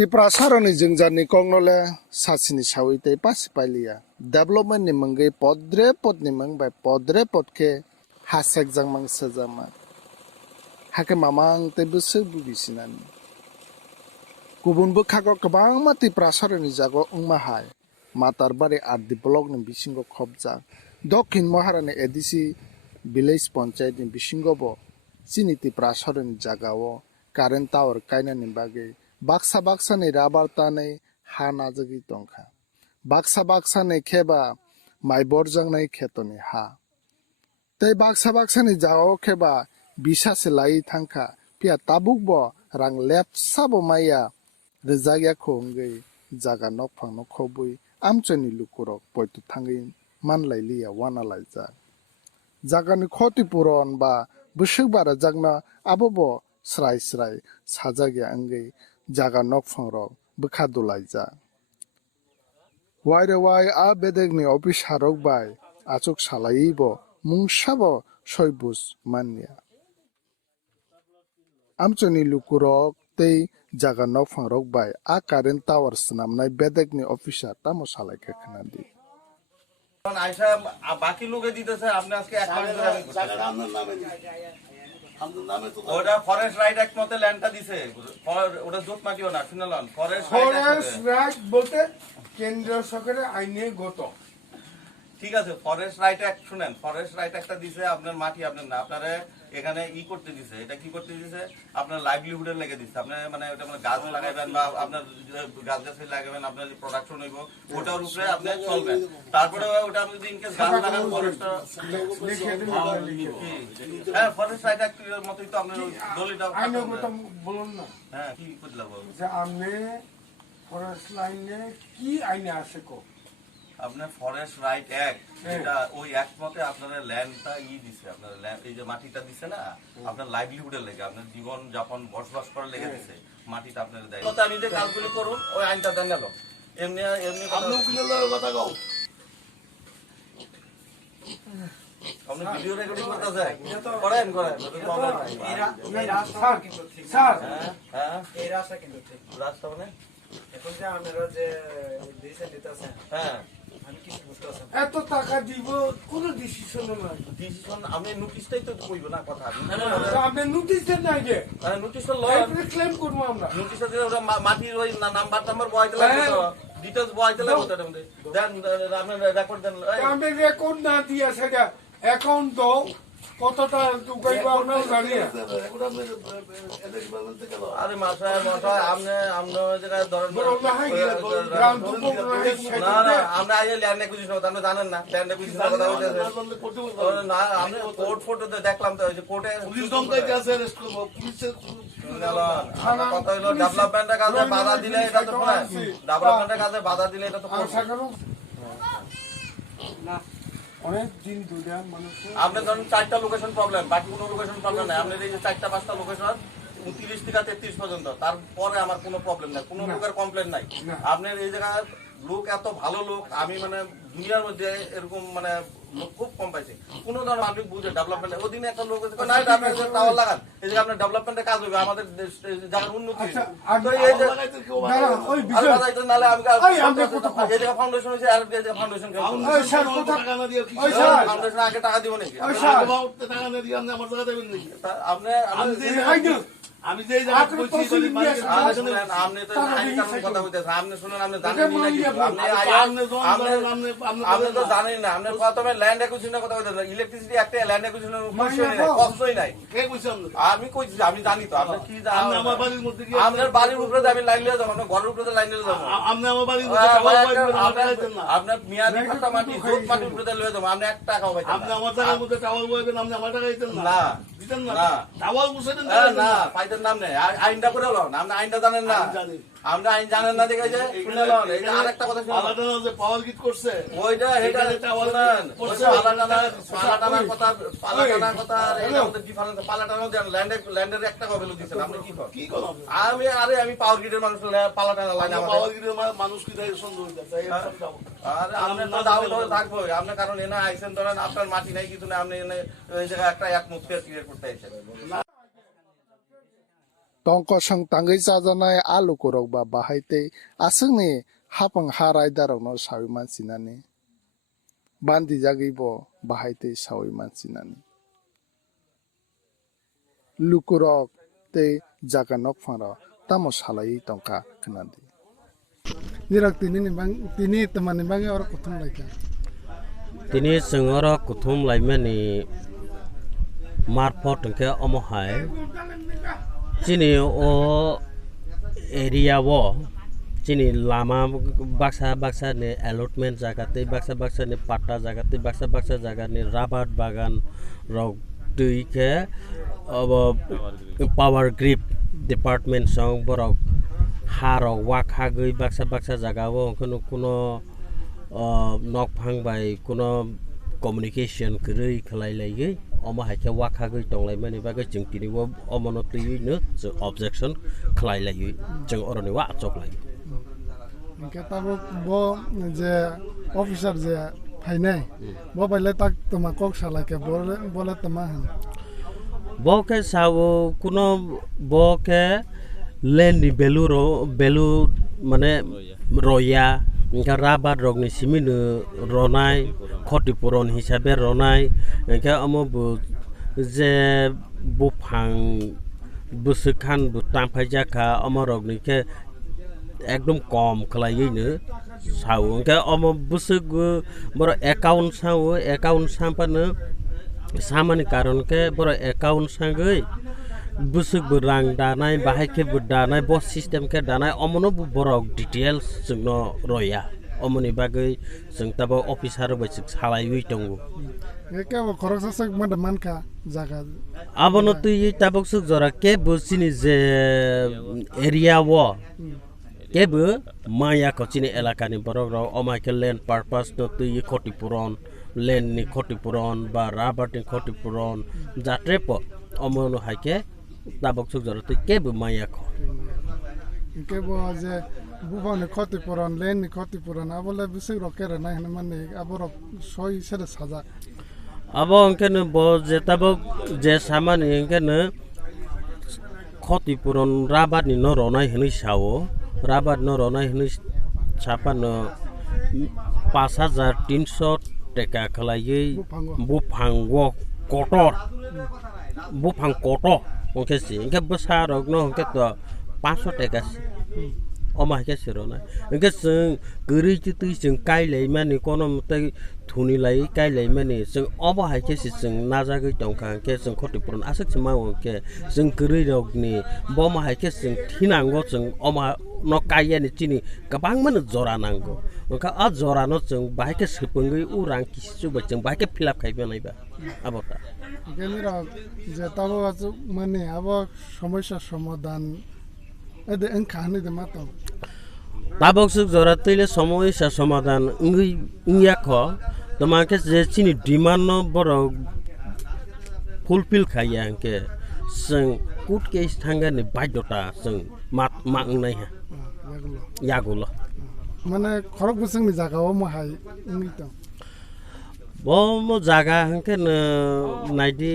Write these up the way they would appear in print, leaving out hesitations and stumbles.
Tiprasarokni jwngjalni kokle sasini sawi tei pase pailiya development ni mungwi podrepot ni mung bai podrepot ke ha sekjakmang sekjakmang hakhe ma-mang tei bugi sinani Kubun bwkhago kwbangma Tiprasarokni jagao wngma hai Matarbari R.D block ni bisingo khobjak Dakshin Maharani ADC village panchayat ni bisingo bo chini Tiprasarokni jagao current tower kainani bagwi baksa ni rubber tanai ha najak tongkha baksa ni kheba mai borjangnai khetoni ha tei baksa ni jagao kheba bisase lai thangkha pia tabuk bo rang lepsa bo maya rwjagyawino wngwi jaga nokphang no khobwi amchani lukurok poitu thangwi manlailiya wanalaijak jagani khutipuron ba bwswk barajagna abo bo srai sajakya wngwi jaga nokphang rok bwkhadulaijak wai a bedekni officer rok bai achuk salaiwi bo mungsa bo Soi Manthai amchani lukurok tei jaga nokphang rok bai a current tower swnamnai bedekni officer tamo salaikha khwnadi আইসা বাকি লোকে দিতেছে আপনি আজকে এক মাস ধরে ওটা forest right act মতে ল্যান্ডটা দিছে ওটা জোট মাটিও না শুনলাম ফরেস্ট রাইট বলতে কেন্দ্র সরকারের আইনে গত ঠিক আছে ফরেস্ট রাইট অ্যাক্ট শুনেন ফরেস্ট রাইট অ্যাক্টটা দিছে আপনার মাটি আপনার না আপনারে এখানে ই করতে দিছে এটা কি করতে দিছে আপনার লাইভলিহুডের লেগে দিছে আপনি মানে ওটা মানে গাছ লাগাবেন বা আপনার গাছ লাগাবেন আপনার যে প্রোডাকশন হইব ওটার উপরে আপনি চলবেন তারপরে ওটা আপনি যদি ইনকেস গাছ লাগান ফরেস্ট হ্যাঁ ফরেস্ট রাইট অ্যাক্টের মতই তো আপনার দলিলটা আইনগত বলুন না হ্যাঁ কি বুঝলা বল যে আপনি ফরেস্ট লাইনে কি আইনে আছে কো আপনার ফরেস্ট রাইট অ্যাক্ট এটা ওই অ্যাক্ট মতে আপনার ল্যান্ডটা দিছে আপনার এই যে মাটিটা দিছে না আপনার লাইভলিহুডের লেগে আপনার জীবন যাপন বসবাস করার লেগে দিছে মাটিটা আপনার দেয় কথা আমি যে ক্যালকুলেট করুন ওই আইনটা দেন গেল এমনি আপনি উকিলের কথা কও আপনি ভিডিও রেকর্ডিং করতেছে করেন স্যার হ্যাঁ এই রাস্তা কিন্তু ঠিক রাস্তা মানে এখন যে আপনারা যে দিয়েছেন দিতেছেন হ্যাঁ আমি কিছু বুঝতে পারছি এত টাকা দিব কোন ডিসিশন নাই ডিসিশন আপনি নোটিশটাই তো কইব না কথা আপনি নোটিশ দেন না আগে নোটিশটা ল ক্লেম করব আমরা নোটিশটা দিলে ওটা মাটির ওই নাম্বার বয়তে লাগবে তো ডিটেইলস বয়তে লাগবে তো মধ্যে দেন আপনি রেকর্ড দেন আমি রেকর্ড না দিয়া সেটা অ্যাকাউন্ট দাও কতটা উগাইব আমরা জানি আরে মশাই আপনি জায়গায় ধরেন না আমরা আগে ল্যান্ড অ্যাকুইজিশন কথা আপনি জানেন না ল্যান্ড অ্যাকুইজিশন কথা বলতেছে না আমি কোর্ট ফটো দেখলাম তো ওই যে কোর্টে পুলিশ দমকাইতে আছে অ্যারেস্ট করব পুলিশের কথা হলো ডেভেলপমেন্টের কাজে বাধা দিলে এটা তো ডেভেলপমেন্টের কাজে বাধা দিলে এটা তো না অনেক দিন ধরে মানুষ আপনি ধরুন 4টা লোকেশন প্রবলেম বাকি কোনো লোকেশন প্রবলেম নাই আপনার এই যে 4টা 5টা লোকেশন 29 থেকে 33 পর্যন্ত তারপরে আমার কোনো প্রবলেম নাই কোনো লোকের কমপ্লেন নাই আপনার এই জায়গায় লোক এত ভালো লোক আমি মানে দুনিয়ার মধ্যে এরকম মানে খুব কম পাইছি কোন ধরনের আপনি বুঝে ডেভেলপমেন্ট ওদিনে একটা লোক না এটা আপনি টাওয়ার লাগান এই যে আপনার ডেভেলপমেন্টের কাজ হবে আমাদের জায়গার উন্নতি নাহলে আমি ফাউন্ডেশন হয়েছে আর ফাউন্ডেশন ফাউন্ডেশন আগে টাকা দিব নাকি আপনি আমি যে আপনি তো কথা বলতেছেন আপনি শুনুন আপনি আপনি তো জানেন না আপনি প্রথমে ল্যান্ড অ্যাকুইজিশনের কথা বলতেছেন ইলেকট্রিসিটি একটা ল্যান্ড অ্যাকুইজিশনের কষ্টই নাই আমি কইছি আমি জানি তো আপনি কি আমার বাড়ির মধ্যে আপনার বাড়ির উপরে আমি লাইন লিয়ে যাবো আপনার ঘরের উপরে লাইন লিয়ে যাবো আপনি আমার বাড়ির আপনার মেয়াদি খাতা মাটি জোট মাটির উপরে লিয়ে যাবো আপনি 1 টাকাও পাইতেন আপনি আমার টাকার মধ্যে টাওয়ার বইবেন আপনি আমার টাকা দিতেন না দিতেন না টাওয়ার বসাতেন না পাইতেন নাম নেই আইনটা করে হলো আপনি আইনটা জানেন না আমরা আইন জানেন না দেখে যে শুনে লন এটা আরেকটা কথা শুনুন আলাদা যে পাওয়ার গিট করছে ওইটা এটা শুনেন পালাটানার কথা এটা আমাদের ডিফারেন্স পালাটানো দেন ল্যান্ডের একটা কবেলো দিছেন আপনি কি করেন আমি পাওয়ার গ্রিডের মানুষ পালাটানা লাইন আমার পাওয়ার গ্রিডের মানুষ কি তাই সন্দেহ হইতাছে আরে আপনি তো দাও ধরে থাকবো আপনার কারণ এনা আইছেন ধরেন আপনার মাটি নাই কিছু না আপনি এনে ওই জায়গায় একটা এক মুখ ক্লিয়ার করতে আইছেন tongkha sang tangai chajanai alu korok ba bahai tei asungni hapang harai darok no sawi mansinani bandi jagi bo bahai tei sawi mansinani lukurok tei jaga nokphang tamo salai tongkha khnadi nirak tini temani bangi ora kuthum laika tini sengora kuthum laimani marpot ke omohai chini o area wo chini lama baksa ni allotment jaga tei baksa ni patta jaga tei baksa jaga ni rabat bagan rok tui ke power grip department song borok haro wngkhago baksa jagao kuno nok phang bai kuno communication krui khlai lai omo haike wngkhago tonglai mani bagai jeng tini wo omono tui no objection khlai lai jeng oroni wa achok lai Engke tabo bo je officer je phainai bo baile tak toma kok salai ke bole toma han bo ke sawo kuno bo ke land ni belu mane roya engka rabat rokni siminu ronai khatipuron hisabe ronai engka omo bu je buphang busukhan bu tamphai jaka omo rokni ke ekdom kom khlaiyino sawo engka omo busuk boro account sampano samani karon ke boro account sangai busuk berang danai bahai ke berdanai bos system ke danai omono bu borok details jengno roya omoni bagai jeng tabo officer bai sik salai wi tongo engke bo khorok sak man ka jaga abono tui tabok suk jora ke busini je area wo ke bu maya ko chini elaka ni borok ro omake land purpose no tui khatipuron land ni khatipuron ba rabat ni khatipuron jatrepo omono haike tabok suk jora tui ke bu maya ko engke bo je bufang ni khatipuron len ni khatipuron abole bisik rokere nai hne mane aborok soi sere saja abo engke no bo je tabok je samani engke no khatipuron rabat ni no ronai hni sawo rabat no ronai hni sapano 5300 টাকা khlaiyi buphango kotor buphang koto engke si engke besarok no engke to 500 টাকা oma ke sirona engke sing geri tui sing kai lei mani kono tai thuni lai kai lei mani sing obo hai ke sing najak tongkha ke sing khotipurun asik smawo ke sing geri rokni boma hai ke sing thinango sing oma no kaya ni chini kwbangma jora nango engka a jora no sing bai ke sipungui urang kisu ba sing bai ke fill up khaibe naiba abota genera je tabo mane abo সমস্যা সমাধান এদে এনখানে de mato tabok suk jora tile সমস্যা সমাধান ইয়া খ তোমাকে যে চিনি demand no boro fulfill khaya ke sing kut ke thanga ni baidota sing ma-mang nai ha yagulo মানে খরক বসং নি জাগাও mo hai ngi to bo mo jaga hangke no naidi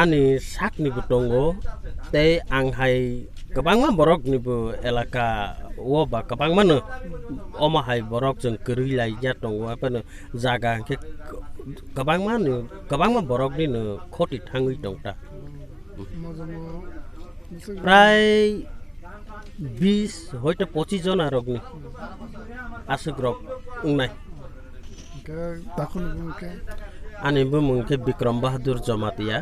ani sakni butongo tei ang hai kwbangma borok ni bu elaka wo ba kwbangma no omo hai borok jeng kerui lai ja tongo apano jaga hangke kwbangma borok ni no khoti thangui tongta প্রায় 20 হয়তো 25 জন আরগনি আসুক rock নাই ke takun ke ani bu mungke Bikram Bahadur Jamatia